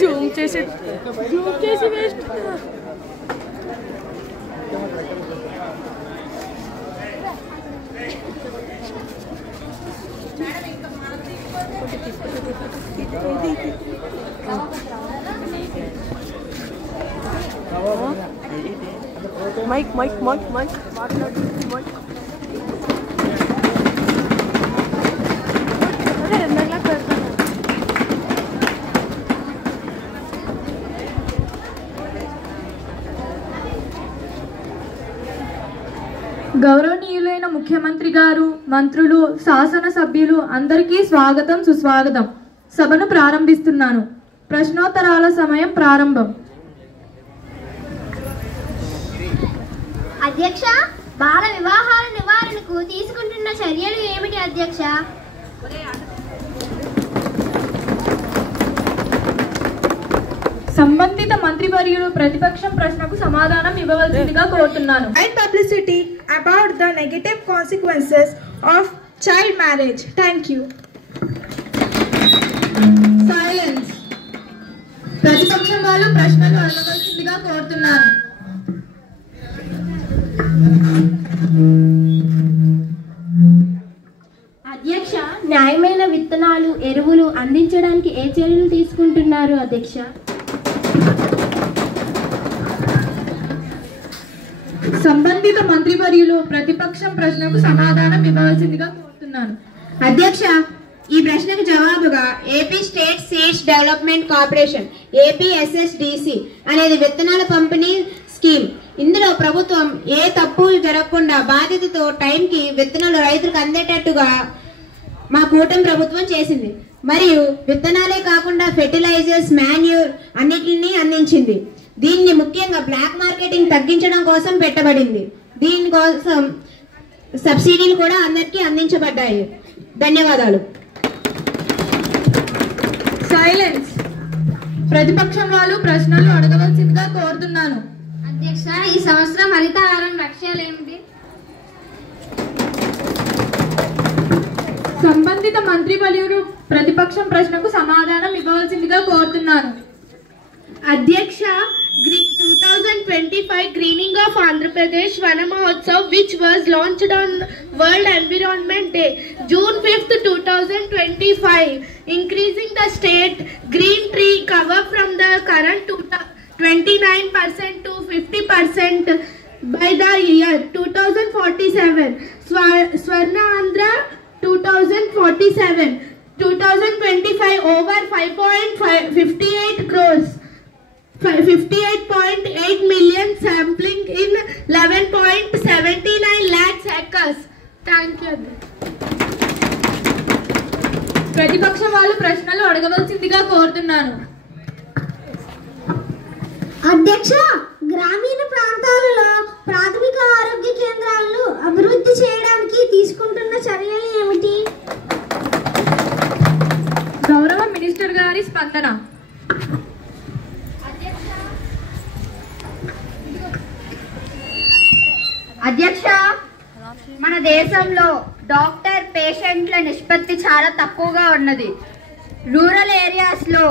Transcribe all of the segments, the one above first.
Zoom చేసి waste. Mic mic mic mic మాట్లాడు mic. అదే 2 గంటలకు పెడతాను. గౌరవనీయులైన ముఖ్యమంత్రి గారు, మంత్రులు, శాసన సభ్యులు అందరికీ స్వాగతం, సుస్వాగతం. సభను ప్రారంభిస్తున్నాను. ప్రశ్నోత్తరాల సమయం ప్రారంభం. అధ్యక్ష, బాల వివాహాల నివారణకు తీసుకుంటున్న చర్యలు ఏమిటి అధ్యక్ష? సంబంధిత మంత్రివర్యులు ప్రతిపక్షం ప్రశ్నకు సమాధానం ఇవ్వవలసిందిగా కోరుతున్నాను. And publicity about the negative consequences of child marriage. Thank you. Silence. ప్రతిపక్షం వాళ్ళు ప్రశ్నలు అడగవలసిందిగా కోరుతున్నాను. అధ్యక్ష, న్యాయమైన విత్తనాలు, ఎరువులు అందించడానికి ఏ చర్యలు తీసుకుంటున్నారు అధ్యక్ష? సంబంధిత మంత్రివర్యులు ప్రతిపక్షం ప్రశ్నకు సమాధానం ఇవ్వవలసిందిగా కోరుతున్నాను. అధ్యక్ష, ఈ ప్రశ్నకు జవాబుగా AP state seeds development corporation APSSDC అనేది విత్తనాల పంపిణీ స్కీమ్. ఇందులో ప్రభుత్వం ఏ తప్పు జరగకుండా బాధ్యతతో టైంకి విత్తనాలు రైతులకు అందేటట్టుగా మా కూటమి ప్రభుత్వం చేసింది. మరియు విత్తనాలే కాకుండా ఫెర్టిలైజర్స్, మాన్యూర్ అన్నిటిని అందించింది. దీన్ని ముఖ్యంగా బ్లాక్ మార్కెటింగ్ తగ్గించడం కోసం పెట్టబడింది. దీనికోసం సబ్సిడీలు కూడా అందరికీ అందించబడ్డాయి. ధన్యవాదాలు. సైలెన్స్. ప్రతిపక్షం వాళ్ళు ప్రశ్నలు అడగవలసిందిగా కోరుతున్నాను. అధ్యక్ష, ఈ సంవత్సరం హరితహారం లక్ష్యాలు ఏమిటి? సంబంధిత మంత్రివర్యులు ప్రతిపక్షం ప్రశ్నకు సమాధానం ఇవ్వవలసిందిగా కోరుతున్నాను. అధ్యక్ష, 2025 Greening of Andhra Pradesh Vana Mahotsav, which was launched on World Environment Day, June 5th, 2025, increasing the state green tree cover from the current 29% to 50% by the year 2047. Swarna Andhra 2047. 2025 over 5.58 crores. 58.8 million sampling in 11.79 lakhs acres. Thank you. ప్రతిపక్షం వాళ్ళు ప్రశ్నలు అడగవలసిందిగా కోరుతున్నాను. అధ్యక్ష, గ్రామీణ ప్రాంతాలలో ప్రాథమిక ఆరోగ్య కేంద్రాలను అభివృద్ధి చేయడానికి తీసుకుంటున్న చర్యలు ఏమిటి? గౌరవ మినిస్టర్ గారి స్పందన. అధ్యక్ష, మన దేశంలో డాక్టర్ పేషెంట్ల నిష్పత్తి చాలా తక్కువగా ఉన్నది. రూరల్ ఏరియాస్లో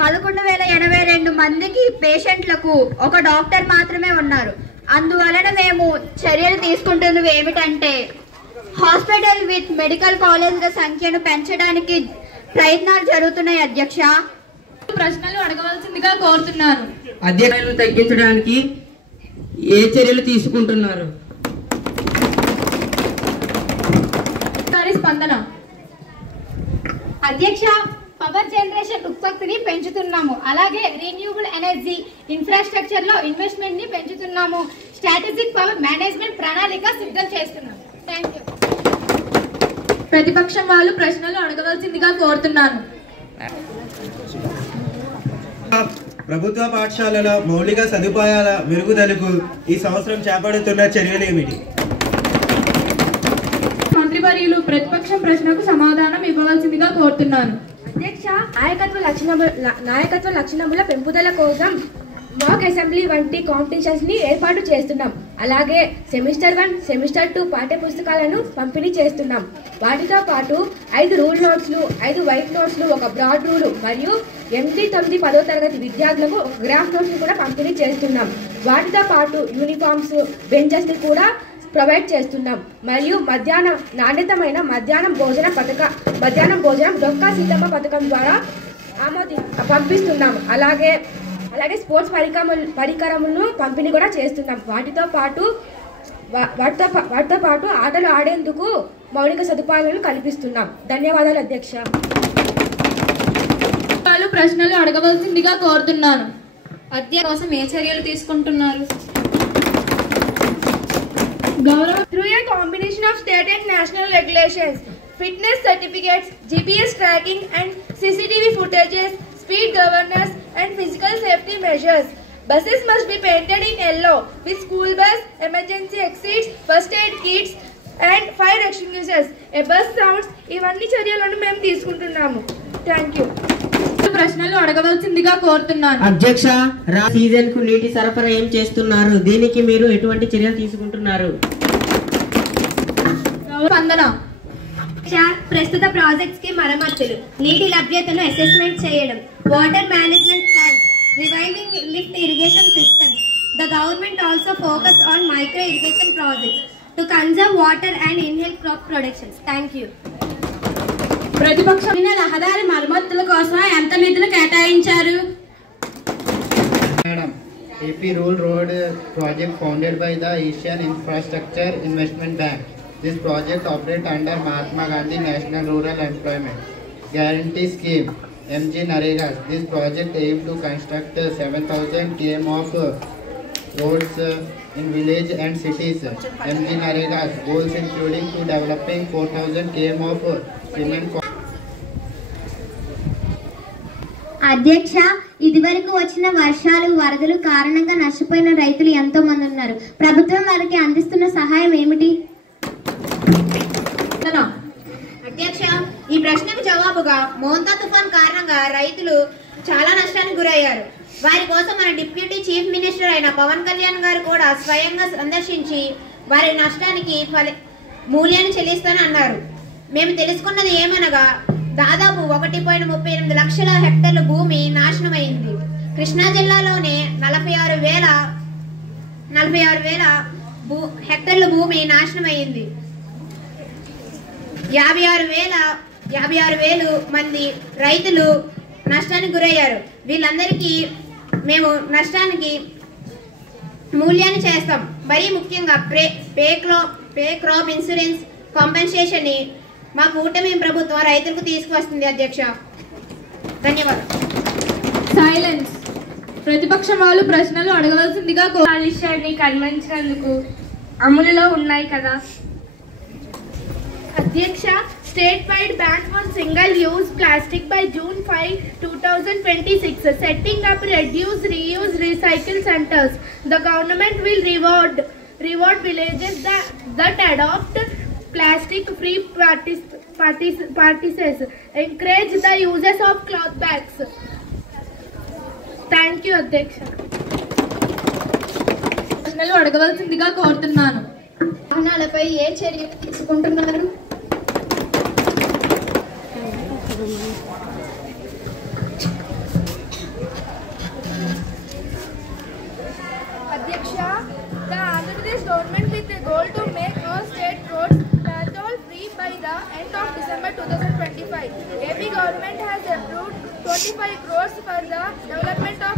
11,082 మందికి పేషెంట్లకు ఒక డాక్టర్ మాత్రమే ఉన్నారు. అందువలన మేము చర్యలు తీసుకుంటున్నవి ఏమిటంటే, హాస్పిటల్ విత్ మెడికల్ కాలేజీల సంఖ్యను పెంచడానికి ప్రయత్నాలు జరుగుతున్నాయి. అధ్యక్ష, ప్రశ్నలు అడగవలసిందిగా కోరుతున్నాను. అధ్యయనాలను తగ్గించడానికి ఏ చర్యలు తీసుకుంటున్నారు? స్పందన. అధ్యక్ష, పవర్ జనరేషన్ ఉత్పత్తిని పెంచుతున్నాము. అలాగే రీన్యూవబుల్ ఎనర్జీ ఇన్ఫ్రాస్ట్రక్చర్ లో ఇన్వెస్ట్మెంట్ ని పెంచుతున్నాము. స్ట్రాటజిక్ పవర్ మేనేజ్మెంట్ ప్రణాళిక సిద్ధం చేస్తున్నాము. Thank you. ప్రతిపక్షం వాళ్ళు ప్రశ్నలు అడగవలసిందిగా కోరుతున్నాను. ప్రభుత్వ పాఠశాలల మౌలిక సదుపాయాల మెరుగుదలకు ఈ సంవత్సరం చేపడుతున్న చర్యలు ఏమిటి? మంత్రివర్యులు ప్రతిపక్షం ప్రశ్నకు సమాధానం ఇవ్వవలసిందిగా కోరుతున్నాను. అధ్యక్ష, నాయకత్వ లక్షణముల పెంపుదల కోసం మాక్ అసెంబ్లీ వంటి కాంపిటీషన్స్ ని ఏర్పాటు చేస్తున్నాం. అలాగే సెమిస్టర్ 1, సెమిస్టర్ 2 పాఠ్య పుస్తకాలను పంపిణీ చేస్తున్నాం. వాటితో పాటు 5 రూల్ నోట్స్లు, 5 వైట్ నోట్స్లు, ఒక బ్రాడ్ రూలు మరియు 8, 9, 10వ తరగతి విద్యార్థులకు ఒక గ్రాఫ్ నోట్స్ని కూడా పంపిణీ చేస్తున్నాం. వాటితో పాటు యూనిఫామ్స్, బెంచెస్ని కూడా ప్రొవైడ్ చేస్తున్నాం. మరియు నాణ్యతమైన మధ్యాహ్నం భోజనం డొక్కా సీతమ్మ పథకం ద్వారా పంపిస్తున్నాం. అలాగే స్పోర్ట్స్ పరికరములను పంపిణీ కూడా చేస్తున్నాం. వాటితో పాటు ఆటలు ఆడేందుకు మౌలిక సదుపాయాలను కల్పిస్తున్నాం. ధన్యవాదాలు అధ్యక్ష. ప్రశ్నలు అడగవలసిందిగా కోరుతున్నాను. అధ్యాపన కోసం ఏ చర్యలు తీసుకుంటున్నారు? Through a combination of state and national regulations, fitness certificates, GPS tracking and CCTV footages, speed governors and physical safety measures. Buses must be painted in yellow with school bus, emergency exits, first aid kits and fire extinguishers. A bus sounds ఇవన్నీ చర్యలను మేము తీసుకుంటున్నాము. Thank you. ప్రశ్నలు అడగవలసిందిగా కోరుతున్నాను. అధ్యక్ష, season కు నీటి సరఫరా ఏం చేస్తున్నారు? దీనికి మీరు ఎటువంటి చర్యలు తీసుకుంటున్నారు? ప్రస్తుత ప్రాజెక్ట్స్ కి మరమ్మతులు, నీటి లభ్యతను అసెస్మెంట్ చేయడం, water management plan, reviving lift irrigation system. The government also focus on micro irrigation projects to conserve water and inhale crop productions. Thank you. ప్రతిపక్ష రహదారి మరమ్మతుల కోసం ఎంత నిధులు కేటాయించారు? Madam, AP Rural Road project founded by the Asian Infrastructure Investment Bank. This project operates under Mahatma Gandhi National Rural Employment Guarantee Scheme (MG Narega). This project aims to construct 7,000 km of roads in village and cities. MG Narega goals including to developing 4,000 km of cement. అధ్యక్ష, ఇదివరకు వచ్చిన వర్షాలు, వరదలు కారణంగా నష్టపోయిన రైతులు ఎంతో మంది ఉన్నారు. ప్రభుత్వం వారికి అందిస్తున్న సహాయం ఏమిటి? అధ్యక్ష, ఈ ప్రశ్నకు జవాబుగా మోంతా తుఫాన్ కారణంగా రైతులు చాలా నష్టానికి గురయ్యారు. వారి కోసం మన డిప్యూటీ చీఫ్ మినిస్టర్ అయిన పవన్ కళ్యాణ్ గారు కూడా స్వయంగా సందర్శించి వారి నష్టానికి మూల్యాన్ని చెల్లిస్తానన్నారు. మేము తెలుసుకున్నది ఏమనగా దాదాపు 1.38 లక్షల హెక్టార్ల భూమి నాశనమైంది. కృష్ణా జిల్లాలోనే 46,000 హెక్టార్ల భూమి నాశనమైంది. 56,000 మంది రైతులు నష్టానికి గురయ్యారు. వీళ్ళందరికీ మేము నష్టానికి మూల్యాన్ని చేస్తాం. మరీ ముఖ్యంగా పే క్రాప్ ఇన్సూరెన్స్ కాంపెన్సేషన్ ని మా కూటమి ప్రభుత్వం రైతులకు తీసుకువస్తుంది. అధ్యక్ష, ధన్యవాదాలు. సైలెన్స్. ప్రతిపక్షం వాళ్ళు ప్రశ్నలు అడగవలసిందిగా కాలుష్యాన్ని కనిపించినందుకు అమలులో ఉన్నాయి కదా. అధ్యక్ష, state wide ban on single use plastic by June 5, 2026, setting up reduce, reuse, recycle centers. The government will reward villages that adopt plastic free practices, encourage the uses of cloth bags. Thank you, అధ్యక్ష. ప్రశ్నలు అడగవలసిందిగా కోరుతున్నాను. వాహనాలపై ఏ చర్యలు తీసుకుంటున్నారు? Adhyaksha, the Andhra Pradesh government with a goal to make all state roads toll free by the end of December 2025. AP government has approved 25 crores for the development of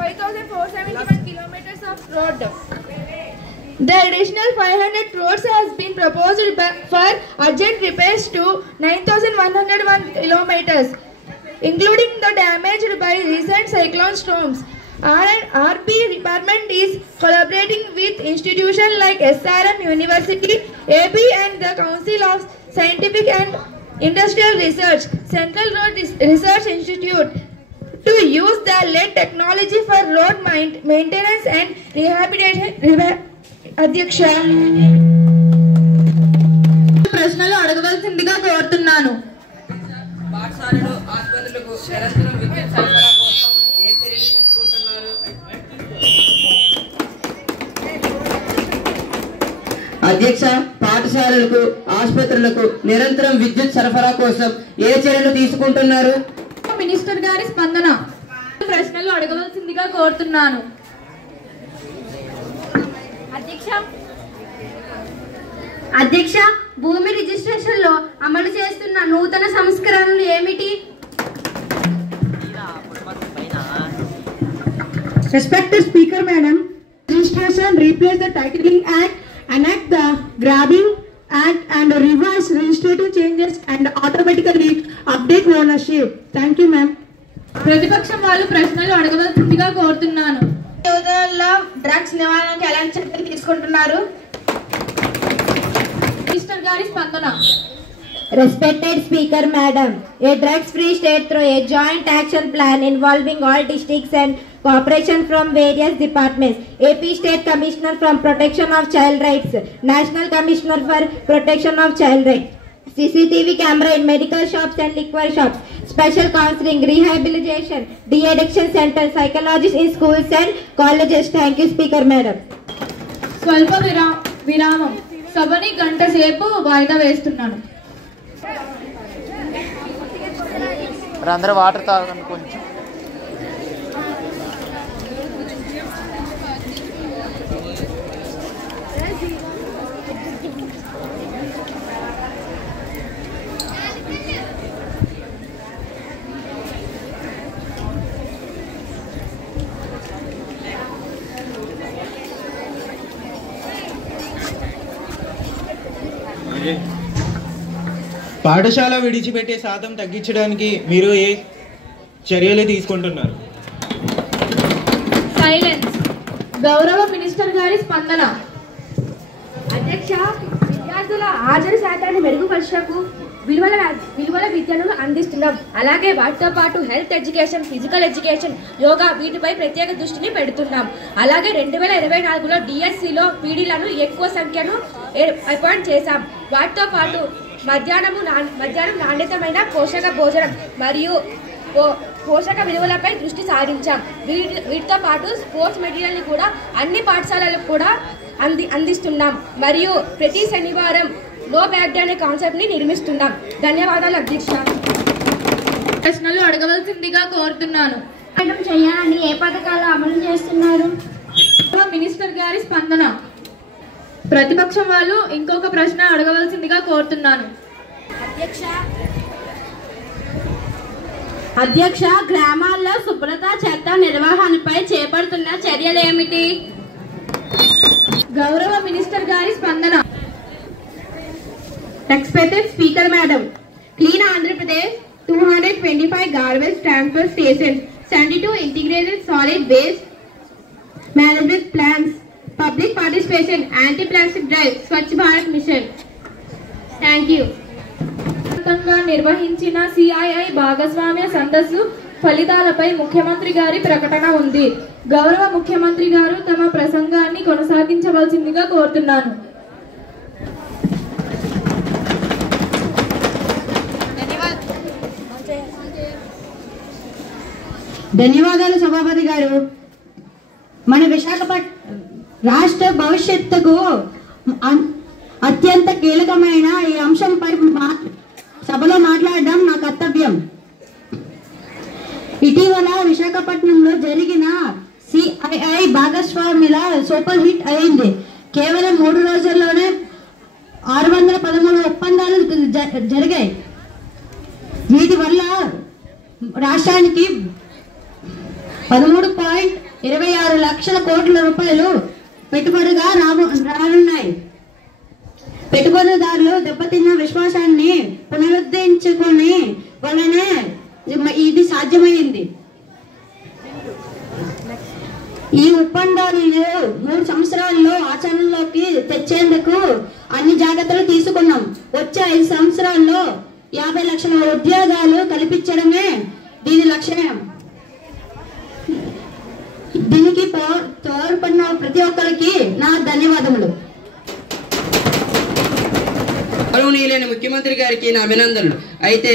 5,471 kilometers of road. The additional 500 crores has been proposed for urgent repairs to 9,101 kilometers, including the damaged by recent cyclone storms. RP department is collaborating with institutions like SRM University, AP and the Council of Scientific and Industrial Research, Central Road Research Institute to use the LED technology for road maintenance and rehabilitation. అధ్యక్ష, ప్రశ్నలు అడగవలసిందిగా కోరుతున్నాను. పాఠశాలలు, ఆసుపత్రులకు నిరంతరం విద్యుత్ సరఫరా కోసం ఏ చర్యలు తీసుకుంటున్నారు? అధ్యక్ష, పాఠశాలలకు ఆసుపత్రులకు నిరంతరం విద్యుత్ సరఫరా కోసం ఏ చర్యలు తీసుకుంటున్నారు? మినిస్టర్ గారి స్పందన. ప్రశ్నలు అడగవలసిందిగా కోరుతున్నాను. అధ్యక్ష, భూమి రిజిస్ట్రేషన్ లో అమలు చేస్తున్న నూతన సంస్కరణలు ఏమిటి? Respected Speaker Madam, registration replace the Titling Act, enact the Grabbing Act and revise legislative changes and automatically update ownership. Thank you, ma'am. ప్రతిపక్షం వాళ్ళు ప్రశ్నలు అడగవలసిందిగా కోరుతున్నాను. డ్రగ్స్ నివారణకు ఎలాంటి చర్యలు తీసుకుంటున్నారు? మినిస్టర్ గారి స్పందన. Respected Speaker Madam, a drugs-free state through a joint action plan involving all districts and cooperation from various departments. AP State Commissioner from Protection of Child Rights, National Commissioner for Protection of Child Rights, CCTV camera in medical shops and liquor shops, special counseling, rehabilitation, de-addiction center, psychologists in schools and colleges. Thank you, Speaker Madam. స్వల్ప విరామం. సభని గంట సేపు వాయిదా వేస్తున్నాను. అందరూ water తాగండి కొంచెం. పాఠశాల విడిచిపెట్టే శాతం తగ్గించడానికి మీరు ఏ చర్యలు తీసుకుంటున్నారు? సైలెన్స్. గౌరవ మినిస్టర్ గారి స్పందన. అధ్యక్ష, విద్యార్థుల హాజరు శాతాన్ని మెరుగుపరచకు విలువల విద్యను అందిస్తున్నాం. అలాగే వాటితో పాటు health education, physical education, yoga వీటిపై ప్రత్యేక దృష్టిని పెడుతున్నాం. అలాగే 2024లో డిఎస్సిలో పీడీలను ఎక్కువ సంఖ్యను అపాయింట్ చేశాం. వాటితో పాటు మధ్యాహ్నం నాణ్యతమైన పోషక భోజనం మరియు పోషక విలువలపై దృష్టి సారించాం. వీటితో పాటు స్పోర్ట్స్ మెటీరియల్ని కూడా అన్ని పాఠశాలలకు కూడా అందిస్తున్నాం. మరియు ప్రతి శనివారం నో బ్యాడ్ డే అనే కాన్సెప్ట్ ని నిర్మిస్తున్నాం. ధన్యవాదాలు అధ్యక్ష. ప్రశ్నలు అడగవలసిందిగా కోరుతున్నాను. చేయాలని ఏ పథకాలు అమలు చేస్తున్నారు? మినిస్టర్ గారి స్పందన. ప్రతిపక్షం వాళ్ళు ఇంకొక ప్రశ్న అడగవలసిందిగా కోరుతున్నాను. అధ్యక్ష, గ్రామాల్లో శుభ్రత చెత్త నిర్వహణపై చేపడుతున్న చర్యలేమిటి? గౌరవ మినిస్టర్ గారి స్పందన. Respected Speaker Madam, Clean Andhra Pradesh, 225 garbage transfer stations, 72 integrated solid waste management plans, public participation, anti-plastic drive, Swachh Bharat Mission. Thank you. నిర్వహించిన సిఐఐ భాగస్వామ్య సదస్సు ఫలితాలపై ముఖ్యమంత్రి గారి ప్రకటన ఉంది. గౌరవ ముఖ్యమంత్రి గారు తమ ప్రసంగాన్ని కొనసాగించవలసిందిగా కోరుతున్నాను. ధన్యవాదాలు సభాపతి గారు. మన విశాఖపట్నం రాష్ట్ర భవిష్యత్తుకు అత్యంత కీలకమైన ఈ అంశంపై సభలో మాట్లాడడం నా కర్తవ్యం. ఇటీవల విశాఖపట్నంలో జరిగిన సిఐఐ భాగస్వామ్యుల సూపర్ హిట్ అయింది. కేవలం 3 రోజుల్లోనే 613 ఒప్పందాలు జరిగాయి. వీటి వల్ల రాష్ట్రానికి 13.26 లక్షల కోట్ల రూపాయలు పెట్టుబడిగా రానున్నాయి. పెట్టుబడిదారులు దెబ్బతిన్న విశ్వాసాన్ని పునరుద్ధరించుకునే వల్లనే ఇది సాధ్యమైంది. ఈ ఒప్పందాలు 3 సంవత్సరాల్లో ఆచరణలోకి తెచ్చేందుకు అన్ని జాగ్రత్తలు తీసుకున్నాం. వచ్చే 5 సంవత్సరాల్లో 50 లక్షల ఉద్యోగాలు కల్పించడమే దీని లక్ష్యం. దీనికి తోడ్పడిన ప్రతి ఒక్కరికి నా ధన్యవాదములు. గౌరవనీయులైన ముఖ్యమంత్రి గారికి నా అభినందనలు. అయితే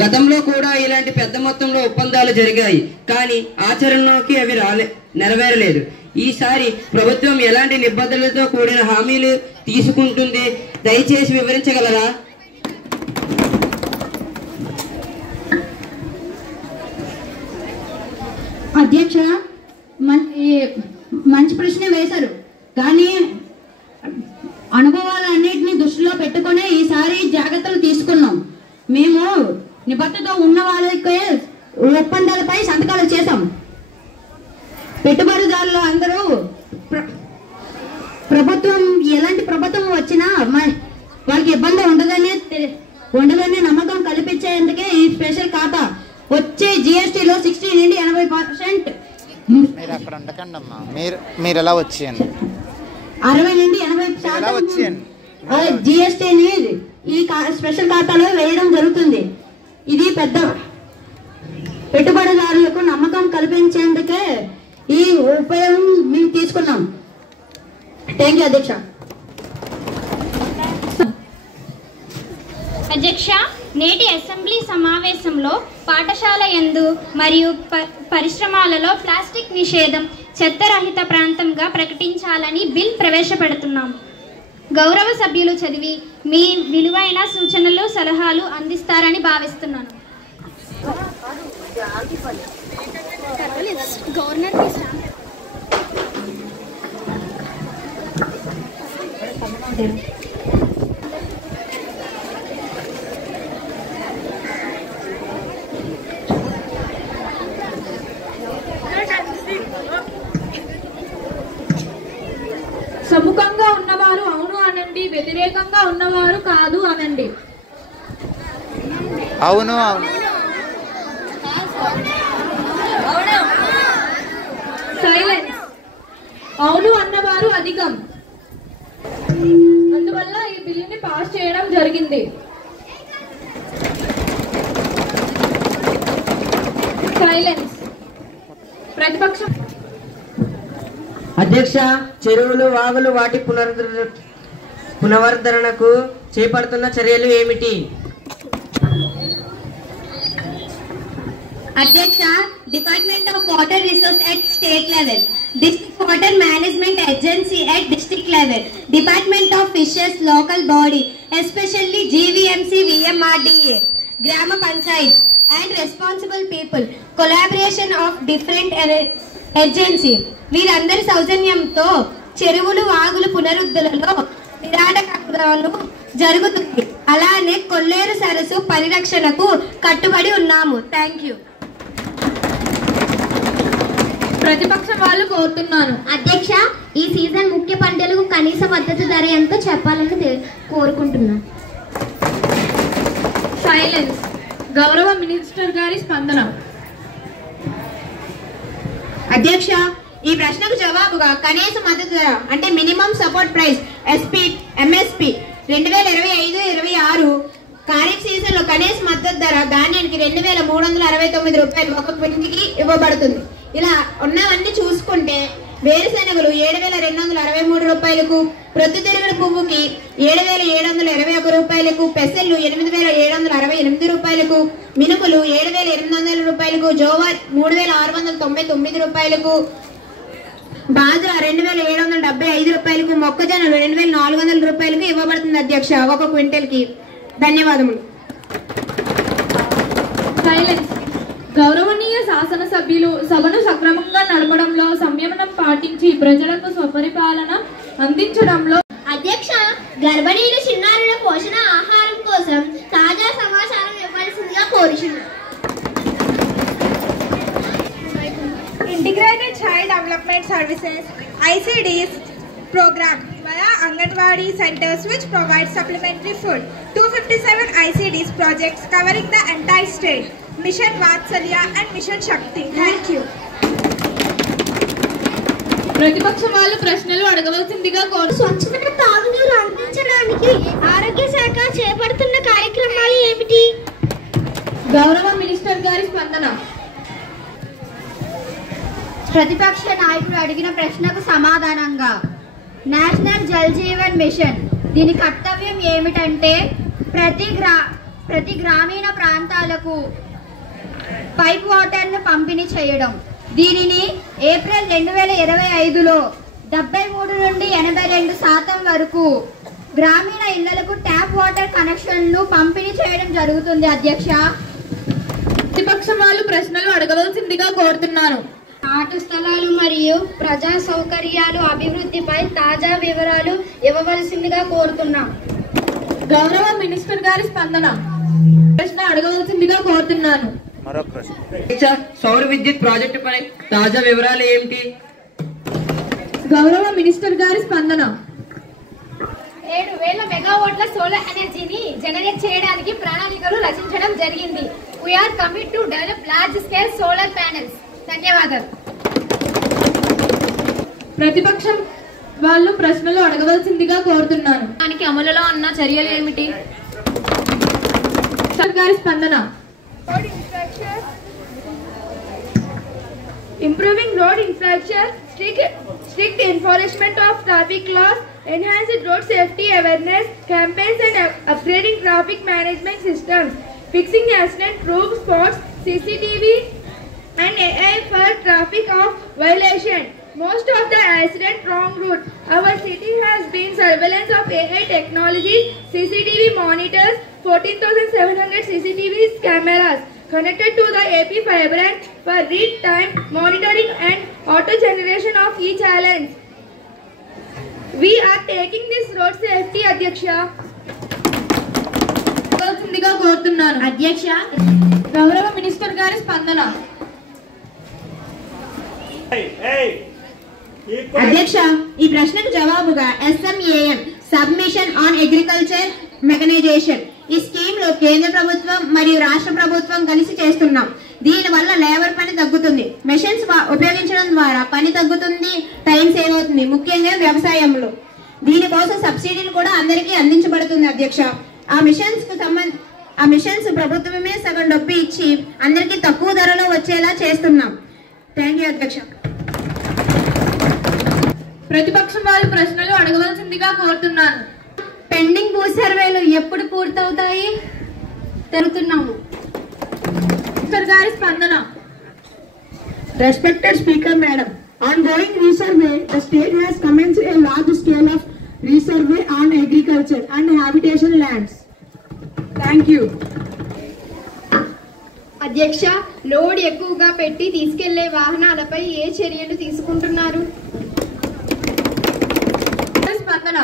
గతంలో కూడా ఇలాంటి పెద్ద మొత్తంలో ఒప్పందాలు జరిగాయి, కానీ ఆచరణలోకి అవి నెరవేరలేదు. ఈసారి ప్రభుత్వం ఎలాంటి నిబంధనలతో కూడిన హామీలు తీసుకుంటుంది, దయచేసి వివరించగలరా? అధ్యక్ష, మంచి ప్రశ్న వేశారు, కానీ అనుభవాలన్నింటినీ దృష్టిలో పెట్టుకునే ఈసారి జాగ్రత్తలు తీసుకున్నాం. మేము నిబద్ధతతో ఉన్న వాళ్ళకే ఒప్పందాలపై సంతకాలు చేశాం. పెట్టుబడిదారులు అందరూ ప్రభుత్వం ఎలాంటి ప్రభుత్వం వచ్చినా వాళ్ళకి ఇబ్బంది ఉండదనే నమ్మకం కల్పించేందుకే ఈ స్పెషల్ ఖాతా. వచ్చే జిఎస్టీలో 60 నుండి 80%. మీరు అక్కడ ఉండకండి అమ్మా, మీరు ఎలా వచ్చేయండి, 60 నుండి 80% జిఎస్టీని ఈ స్పెషల్ ఖాతాలో వేయడం జరుగుతుంది. ఇది పెద్ద పెట్టుబడిదారులకు నమ్మకం కల్పించేందుకే ఈ ఉపయోగం మేము తీసుకున్నాం. థ్యాంక్ యూ అధ్యక్ష. అధ్యక్ష, నేటి అసెంబ్లీ సమావేశంలో పాఠశాల యందు మరియు పరిశ్రమలలో ప్లాస్టిక్ నిషేధం చెత్తరహిత ప్రాంతంగా ప్రకటించాలని బిల్ ప్రవేశపెడుతున్నాం. గౌరవ సభ్యులు చదివి మీ విలువైన సూచనలు సలహాలు అందిస్తారని భావిస్తున్నాను. సముఖంగా ఉన్నవారు అవును అనండి, వ్యతిరేకంగా ఉన్నవారు కాదు అనండి. అవును అవును. సైలెన్స్. అవును అన్నవారు అధికం. అందువల్ల ఈ బిల్లుని పాస్ చేయడం జరిగింది. సైలెన్స్. ప్రతిపక్షం. అధ్యక్ష, చెరువులు, వాగులు వాటి పునరుద్ధరణకు చేపడుతున్న చర్యలు ఏమిటి? అధ్యక్ష, department of water resource at state level, district water management agency at district level, department of fishes local body especially GVMC, VMRDA, గ్రామ panchayat and responsible people, collaboration of different agency వీరందరి సౌజన్యంతో చెరువులు, వాగులు పునరుద్ధరణలో నిరాటకాలు జరుగుతుంది. అలానే కొల్లేరు సరస్సు పరిరక్షణకు కట్టుబడి ఉన్నాము. Thank you. ప్రతిపక్షం వాళ్ళు కోరుతున్నాను. అధ్యక్ష, ఈ సీజన్ ముఖ్య పంటలకు కనీస మద్దతు ధర ఎంతో చెప్పాలని కోరుకుంటున్నాను. సైలెన్స్. గౌరవ మినిస్టర్ గారి స్పందన. అధ్యక్ష, ఈ ప్రశ్నకు జవాబుగా కనీస మద్దతు ధర అంటే minimum support price MSP 2025-26 kharif season లో కనీస మద్దతు ధర ధాన్యానికి 2369 రూపాయలు ఒక క్వింటాల్కి ఇవ్వబడుతుంది. ఇలా ఉన్నవన్నీ చూసుకుంటే వేరుశెనగలు 7263 రూపాయలకు, ప్రొద్దుతిరుగుడు పువ్వుకి 7721 రూపాయలకు, పెసళ్ళు 8768 రూపాయలకు, మినుములు 7800 రూపాయలకు, జోవర్ 3699 రూపాయలకు, బాజ్రా 2775 రూపాయలకు, మొక్కజొన్నలు 2400 రూపాయలకు ఇవ్వబడుతుంది అధ్యక్ష ఒక క్వింటల్ కి. ధన్యవాదములు. సైలెన్స్. గౌరవనీయ శాసనసభ్యులు సభను సక్రమంగా నడపడంలో సంయమనం పాటించి ప్రజలకు స్వపరిపాలన అందించడంలో. అధ్యక్ష, గర్భిణీలు చిన్నారుల పోషణ ఆహారం కోసం తాజా సమాచారం ఇవ్వాల్సిందిగా కోరుచున్నాను. Integrated Child Development Services ICDs program via Anganwadi centers which provide supplementary food. 257 ICDs projects covering the entire state. Mission Vatsalya and Mission Shakti. Thank you. ప్రతిపక్షం వాళ్ళు ప్రశ్నలు అడగవలసిందిగా కోరు. స్వచ్ఛమైన తాగునీరు అందించడానికి ఆరోగ్య శాఖ చేపడుతున్న కార్యక్రమాలు ఏమిటి? గౌరవ మినిస్టర్ గారి స్పందన. ప్రతిపక్ష నాయకుడు అడిగిన ప్రశ్నకు సమాధానంగా నేషనల్ జల్ జీవన్ మిషన్ దీని కర్తవ్యం ఏమిటంటే ప్రతి గ్రామీణ ప్రాంతాలకు పైప్ వాటర్ను పంపిణీ చేయడం. దీనిని ఏప్రిల్ 2025లో 73 నుండి 82% వరకు గ్రామీణ ఇళ్లకు ట్యాప్ వాటర్ కనెక్షన్లు పంపిణీ చేయడం జరుగుతుంది. అధ్యక్ష, ప్రతిపక్షం వాళ్ళు ప్రశ్నలు అడగవలసిందిగా కోరుతున్నాను. ఆట స్థలాలు మరియు ప్రజా సౌకర్యాలు అభివృద్ధిపై తాజా వివరాలు ఇవ్వవలసిందిగా కోరుతున్నాం. గౌరవ మినిస్టర్ గారి స్పందన. ప్రశ్న అడగవలసిందిగా కోరుతున్నాను. మరొక ప్రశ్న. సౌర విద్యుత్ ప్రాజెక్టుపై తాజా వివరాలు ఏమిటి? గౌరవ మినిస్టర్ గారి స్పందన. 7,000 మెగావాట్ల సోలార్ ఎనర్జీని జనరేట్ చేయడానికి ప్రణాళికలు రచించడం జరిగింది. We are committed to develop large scale solar panels. ధన్యవాదాలు. ప్రతిపక్షం వాళ్ళు ప్రశ్నలు అడగవలసిందిగా కోరుతున్నాను. దానికి అమలులో ఉన్న చర్యలు ఏమిటి? గారి స్పందన. Improving road infrastructure, strict enforcement of traffic laws, enhanced road safety awareness campaigns and upgrading traffic management systems, fixing accident-proof spots, CCTV and AI for traffic of violation. Most of the accident-prone route. Our city has been surveillance of AI technologies, CCTV monitors, 14,700 CCTV cameras connected to the AP Fibrant for real-time monitoring and auto-generation of each challenge. We are taking this road safety, Adhyaksha. కోరుతున్నాను. అధ్యక్ష, గౌరవ minister గారి స్పందన. అధ్యక్ష, ఈ ప్రశ్నకు జవాబుగా SMAM submission on agriculture mechanisation ఈ scheme లో కేంద్ర ప్రభుత్వం మరియు రాష్ట్ర ప్రభుత్వం కలిసి చేస్తున్నాం. దీని వల్ల లేబర్ పని తగ్గుతుంది, మెషిన్స్ ఉపయోగించడం ద్వారా పని తగ్గుతుంది, టైం సేవ్ అవుతుంది, ముఖ్యంగా వ్యవసాయంలో. దీనికోసం సబ్సిడీలు కూడా అందరికీ అందించబడుతుంది. అధ్యక్ష, ఆ మిషన్స్ ప్రభుత్వమే సగం డబ్బు ఇచ్చి అందరికీ తక్కువ ధరలో వచ్చేలా చేస్తున్నాం. థ్యాంక్ యూ అధ్యక్ష. ప్రతిపక్షం వాళ్ళు ప్రశ్నలు అడగవలసిందిగా కోరుతున్నాను. పెండింగ్ భూ సర్వేలు ఎప్పుడు పూర్తవుతాయి? తెలుతున్నాము. గారి స్పందన. Respected Speaker Madam, on going resurvey, the state has commenced a large scale of resurvey on agriculture and habitation lands. Thank you. అధ్యక్ష, లోడ్ ఎక్కువగా పెట్టి తీసుకెళ్లే వాహనాలపై ఏ చర్యలు తీసుకుంటున్నారు? స్పందన.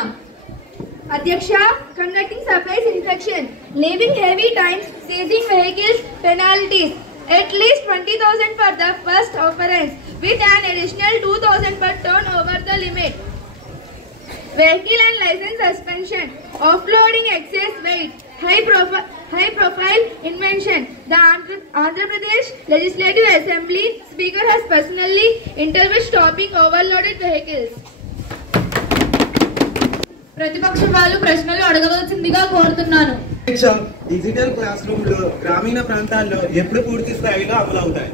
అధ్యక్ష, conducting surprise inspection, leaving heavy times, seizing vehicles, penalties, at least 20,000 for the first offence, with an additional 2,000 per ton over the limit. Vehicle and license suspension, offloading excess weight, high profile invention. The Andhra Pradesh Legislative Assembly Speaker has personally intervened stopping overloaded vehicles. ప్రతిపక్షం వాళ్ళు ప్రశ్నలు అడగవలసిందిగా కోరుతున్నాను. Digital class రూమ్లు గ్రామీణ ప్రాంతాల్లో ఎప్పుడు పూర్తి స్థాయిలో అమలు అవుతాయి?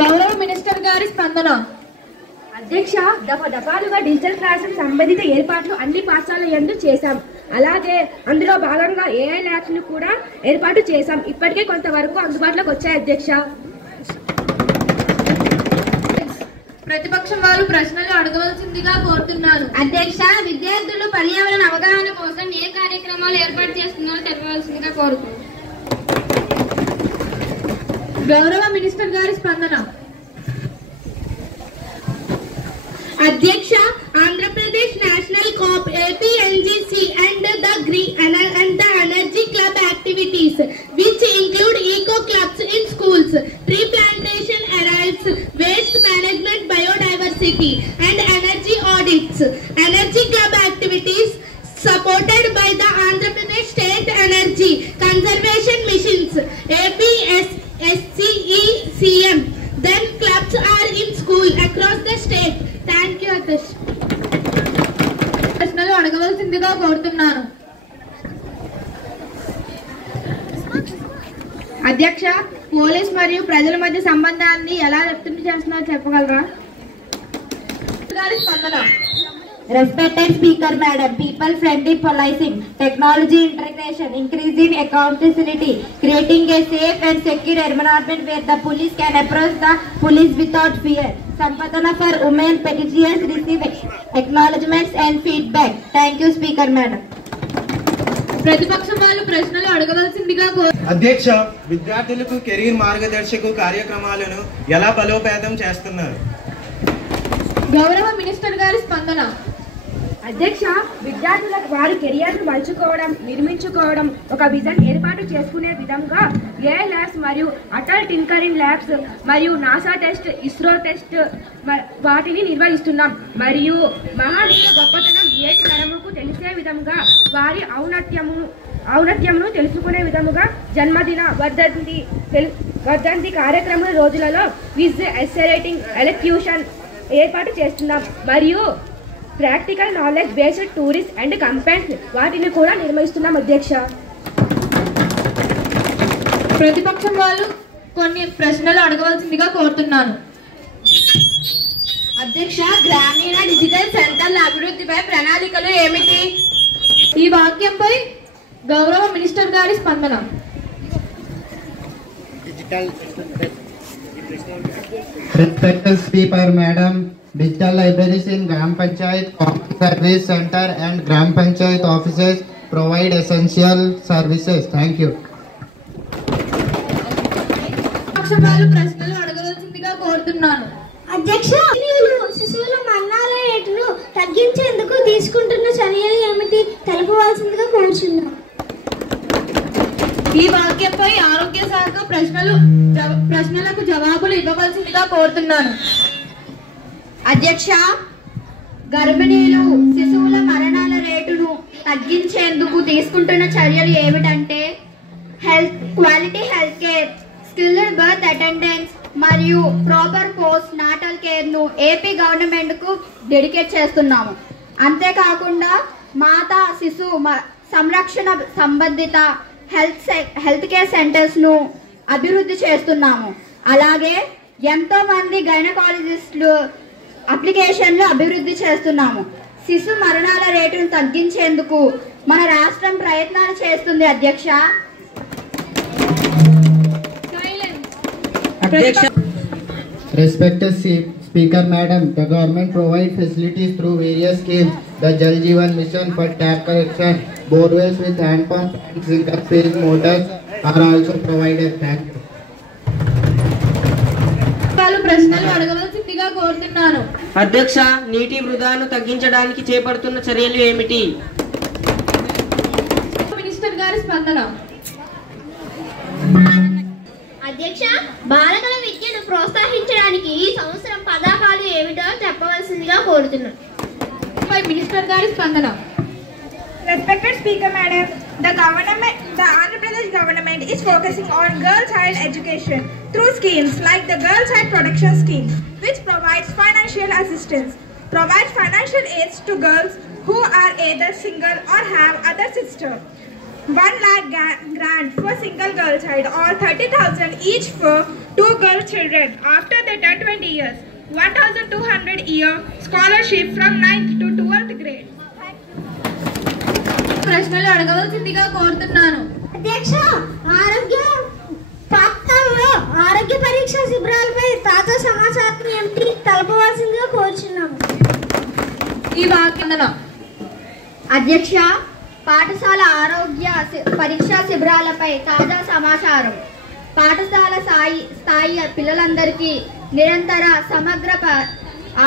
గౌరవ మినిస్టర్ గారి స్పందన. అధ్యక్ష, దఫాలుగా డిజిటల్ క్లాస్ రూమ్ సంబంధిత ఏర్పాట్లు అన్ని పాఠశాల యందు చేశాం. అలాగే అందులో భాగంగా AI ల్యాబ్స్ ను కూడా ఏర్పాటు చేశాం. ఇప్పటికే కొంతవరకు అందుబాటులోకి వచ్చాయి. అధ్యక్ష, ప్రతిపక్షం వాళ్ళు ప్రశ్నలు అడగవలసిందిగా కోరుతున్నాను. అధ్యక్ష, విద్యార్థులు పర్యావరణ అవగాహన కోసం ఏ కార్యక్రమాలు ఏర్పాటు చేస్తున్నారో తెలపవలసిందిగా కోరుతున్నాను. గౌరవ మినిస్టర్ గారి స్పందన. అధ్యక్ష, Andhra Pradesh national co-op APNGC and the Energy Club activities, which include eco clubs in schools, tree plantation arrives, waste management, biodiversity, and energy audits. Energy Club activities supported by the Andhra Pradesh State Energy Conservation Missions, APSCECM. Then clubs are in school across the state. Thank you, Atish. ప్రశ్నలు అడగవలసిందిగా కోరుతున్నాను. అధ్యక్ష, police మరియు ప్రజల మధ్య సంబంధాన్ని ఎలా వర్తింపు చేస్తున్నారో చెప్పగలరా? గారి స్పందన. Respected Speaker Madam, people-friendly policing, technology integration, increasing accountability, creating a safe and secure environment where the police can approach the police without fear. Sampadana for women petitioners receive acknowledgements and feedback. Thank you, Speaker Madam. ప్రతిపక్షం వాళ్ళు ప్రశ్నలు అడగవలసిందిగా అధ్యక్ష, విద్యార్థులకు career మార్గదర్శక కార్యక్రమాలను ఎలా బలోపేతం చేస్తున్నారు? గౌరవ మినిస్టర్ గారి స్పందన. అధ్యక్ష, విద్యార్థులకు వారి కెరియర్ను మలుచుకోవడం, నిర్మించుకోవడం, ఒక విజన్ ఏర్పాటు చేసుకునే విధంగా ఏఐ ల్యాబ్స్ మరియు అటల్ టింకరింగ్ ల్యాబ్స్ మరియు నాసా టెస్ట్, ఇస్రో టెస్ట్ వాటిని నిర్వహిస్తున్నాం. మరియు మహానీయుల గొప్పతనం ఏటి తరముకు తెలిసే విధంగా వారి ఔన్నత్యమును తెలుసుకునే విధముగా జన్మదిన వర్ధంతి కార్యక్రమ రోజులలో క్విజ్, ఎస్సే రైటింగ్, ఎలక్యూషన్ ఏర్పాటు చేస్తున్నాం. మరియు practical knowledge based tourist and campaigns వాటిని కూడా నిర్వహిస్తున్నాం. అధ్యక్ష, ప్రతిపక్షం వాళ్ళు కొన్ని ప్రశ్నలు అడగవలసిందిగా కోరుతున్నాను. అధ్యక్ష, గ్రామీణ డిజిటల్ సెంటర్ల అభివృద్ధిపై ప్రణాళికలు ఏమిటి? ఈ వాక్యంపై గౌరవ మినిస్టర్ గారి స్పందన. Respected Speaker Madam, digital libraries in Gram Panchayat, Common Service Center and Gram Panchayat offices provide essential services. Thank you. వాళ్ళు ప్రశ్నలు అడగవలసిందిగా కోరుతున్నాను. అధ్యక్ష, శిశువుల మరణాల రేటును తగ్గించేందుకు తీసుకుంటున్న చర్యలు ఏమిటి తెలపవలసిందిగా కోరుచున్నాను. ఈ వాక్యంపై ఆరోగ్య శాఖ ప్రశ్నలకు జవాబులు ఇవ్వవలసిందిగా కోరుతున్నాను. అధ్యక్ష, గర్భిణీలు శిశువుల మరణాల రేటును తగ్గించేందుకు తీసుకుంటున్న చర్యలు ఏమిటంటే quality health care, skilled birth attendance మరియు ప్రాపర్ పోస్ట్ నాటల్ కేర్ను ఏపీ గవర్నమెంట్కు డెడికేట్ చేస్తున్నాము. అంతేకాకుండా మాతా శిశు సంరక్షణ సంబంధిత హెల్త్ కేర్ సెంటర్స్ను అభివృద్ధి చేస్తున్నాము. అలాగే ఎంతో మంది గైనకాలజిస్టులు అప్లికేషన్లు అభివృద్ధి చేస్తున్నాము. శిశు మరణాల రేటును తగ్గించేందుకు మన రాష్ట్రం ప్రయత్నాలు చేస్తుంది. అధ్యక్ష, Respected Speaker Madam, the government provides facilities through various schemes. The Jal Jeevan Mission for tap connection, borewells with hand pump and single phase motors are also provided. Thank you. ప్రశ్నలు అడగవలసిందిగా కోరుతున్నాను. అధ్యక్ష, నీటి వృధాను తగ్గించడానికి చేపడుతున్న చర్యలు ఏమిటి? మినిస్టర్ గారి స్పందన. అధ్యక్ష, బాలకుల విద్యను ప్రోత్సహించడానికి ఈ సంవత్సరం పథకాలు ఏమిటో చెప్పవలసిందిగా కోరుతున్నాను. మినిస్టర్ గారి స్పందన. Respected Speaker Madam, the Andhra Pradesh government is focusing on girl child education through schemes like the Girl Child Protection Scheme, which provides financial assistance, provides financial aids to girls who are either single or have other sister. 1 lakh grant for single girl child or 30,000 each for 2 girl children after they turn 20 years. 1,200 year scholarship from 9th to 12th grade. ప్రశ్నలు అడగవలసిందిగా కోరుతున్నాను. అధ్యక్ష, ఆరోగ్య పరీక్ష శిబిరాలపై తాజా సమాచారం ఏమిటి తెలపవలసిందిగా కోరుచున్నాము. ఈ వాక్యం. అధ్యక్ష, పాఠశాల ఆరోగ్య పరీక్షా శిబిరాలపై తాజా సమాచారం. పాఠశాల స్థాయి పిల్లలందరికీ నిరంతర సమగ్ర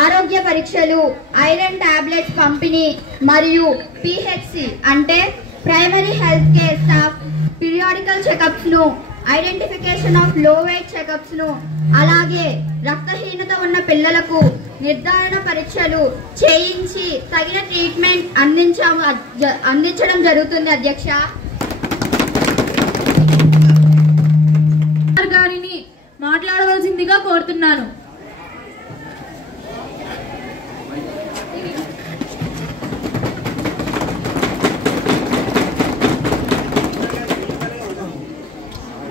ఆరోగ్య పరీక్షలు, ఐరన్ టాబ్లెట్స్ పంపిణీ మరియు పిహెచ్సి అంటే primary health care staff periodical చెకప్స్ను, ఐడెంటిఫికేషన్ ఆఫ్ లో వెయిట్ చెకప్స్ను, అలాగే రక్తహీనత ఉన్న పిల్లలకు నిర్ధారణ పరీక్షలు చేయించి తగిన ట్రీట్మెంట్ అందించడం జరుగుతుంది. అధ్యక్ష, గారిని మాట్లాడవలసిందిగా కోరుతున్నాను.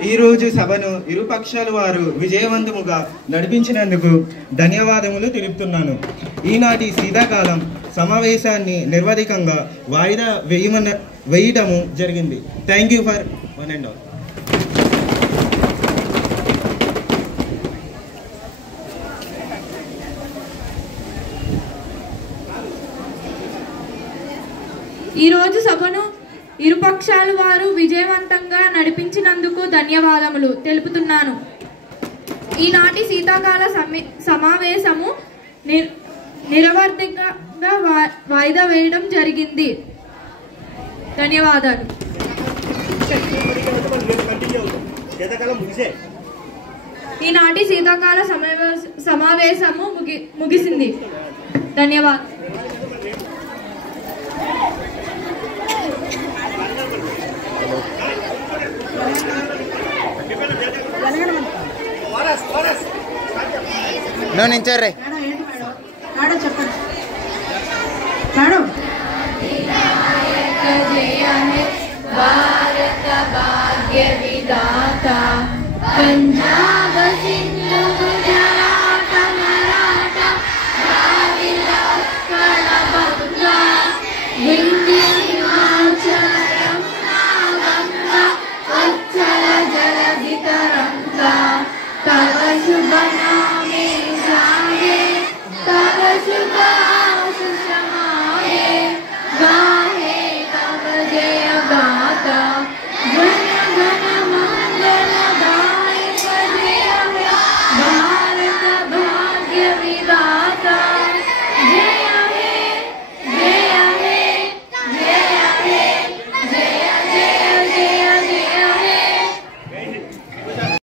ఈ రోజు సభను ఇరుపక్షాల వారు విజయవంతముగా నడిపించినందుకు ధన్యవాదములు తెలుపుతున్నాను. ఈనాటి శీతాకాలం సమావేశాన్ని నిర్వాధికంగా వాయిదా వేయడము జరిగింది. Thank you for one and all. ఈరోజు సభను ఇరుపక్షాల వారు విజయవంతంగా నడిపించినందుకు ధన్యవాదములు తెలుపుతున్నాను. ఈనాటి శీతాకాల సమావేశము నిరవధికంగా వాయిదా వేయడం జరిగింది. ధన్యవాదాలు. ఈనాటి శీతాకాల సమావేశము ముగిసింది. ధన్యవాదాలు. నువ్వు నించోర్రే భారత భాగ్య విధాత పంజాబ్ సింధు గుజరాత మరాఠ ద్రావిడ కళ వింధ్య హిమాచల యమునా గంగా ఉచ్చల జలధి తరంగా తవ శుభ నామే జాగే తవ శుభ